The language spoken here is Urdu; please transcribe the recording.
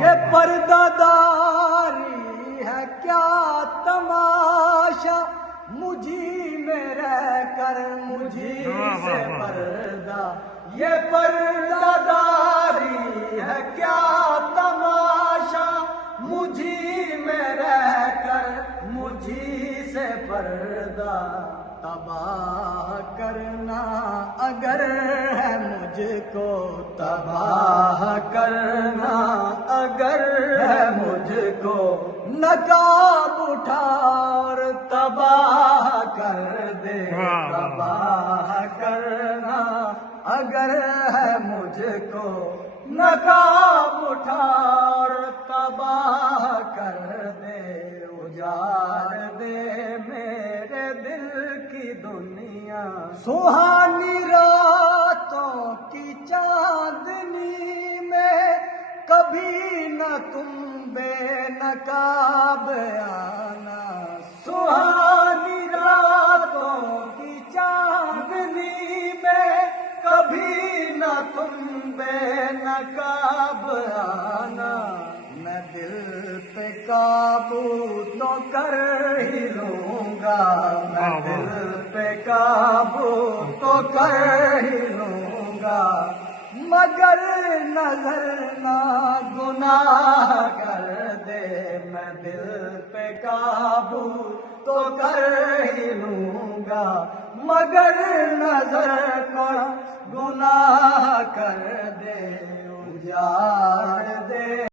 یہ پردہ داری ہے کیا تماشا، مجھی میں رہ کر مجھی سے پردہ، یہ پردہ داری ہے کیا تماشا، مجھی میں رہ کر مجھی سے پردہ، تباہ کرنا اگر ہے مجھ کو، تباہ کرنا اگر ہے مجھ کو، نقاب اٹھا اور تباہ کر دے، تباہ کرنا اگر ہے مجھ کو، نقاب اٹھا اور تباہ کر دے، اجاڑ دے میرے دل کی دنیا، سہانی راتوں کی چاندنی میں کبھی نہ تم بے نقاب آنا، سہانی راتوں کی چاندنی میں کبھی نہ تم بے نقاب آنا، میں دل پہ قابو تو کر ہی لوں گا، میں دل پہ قابو تو کر ہی لوں گا، مگر نظر نہ گناہ کر دے، میں دل پہ قابو تو کر ہی لوں گا، مگر نظر کو گناہ کر دے، اجاڑ دے